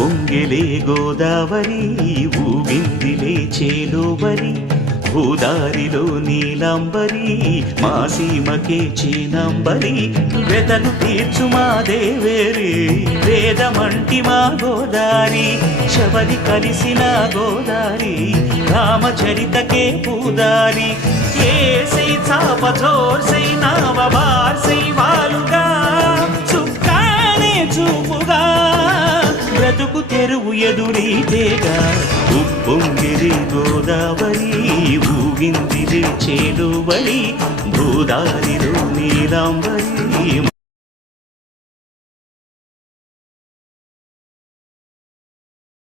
పొంగిలే గోదావరి ఊగిందిలే చేలోబరి భూదారిలో నీలాంబరి మా సీమకే చీనాంబరి వెతలు తీర్చు మా దేవేరి వేదమంటి మా గోదారి శబరి కలిసిన గోదారి రామచరితకే పూదారి ఏసై చాప చోర్సై నావబార్ సై వాలుగా చుక్కానే చూపుగా బ్రతుకు తెరువు ఎదురీతేగా ఉప్పొంగిరి గోదావరి ఊగిందిరి చేలువరి భూదారిలో నీలాంబరి